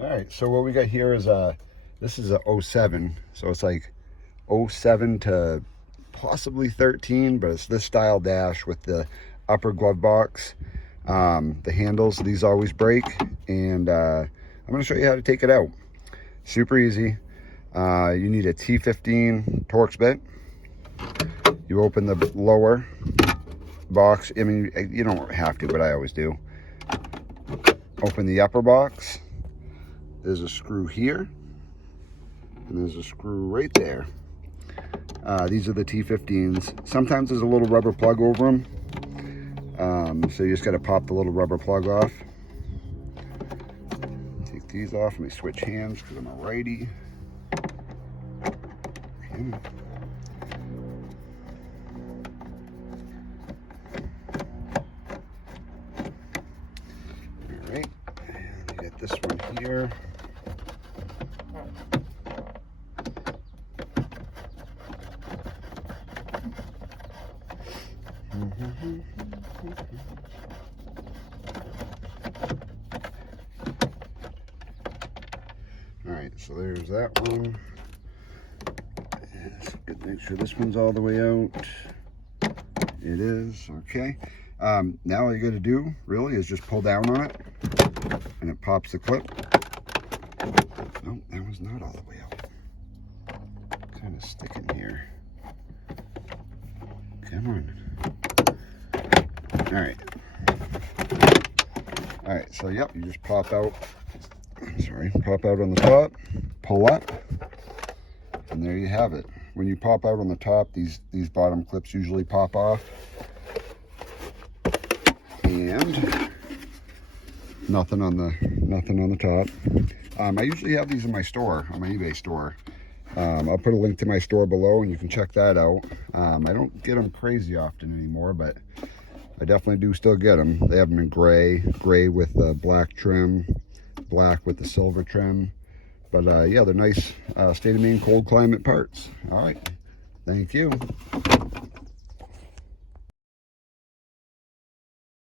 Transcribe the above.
All right, so what we got here is this is a '07, so it's like '07 to possibly 13, but it's this style dash with the upper glove box. The handles, these always break, and I'm going to show you how to take it out. Super easy. You need a T15 Torx bit. You open the lower box. I mean, you don't have to, but I always do. Open the upper box. There's a screw here, and there's a screw right there. These are the T15s. Sometimes there's a little rubber plug over them, so you just got to pop the little rubber plug off. Take these off. Let me switch hands because I'm a righty. Okay. All right, and you got this one here. All right, so there's that one. Yes, good. Make sure this one's all the way out. It is. Okay. Now all you got to do really is just pull down on it, and it pops the clip. No, that was not all the way out. Kind of sticking here. Come on. All right. All right. So yep, you just pop out. Pop out on the top, pull up, and there you have it. When you pop out on the top, these bottom clips usually pop off, and nothing on the top. I usually have these in my store, on my eBay store. I'll put a link to my store below, and you can check that out. I don't get them crazy often anymore, but I definitely do still get them. They have them in gray with the black trim, black with the silver trim. But yeah, they're nice state of Maine cold climate parts. All right, thank you.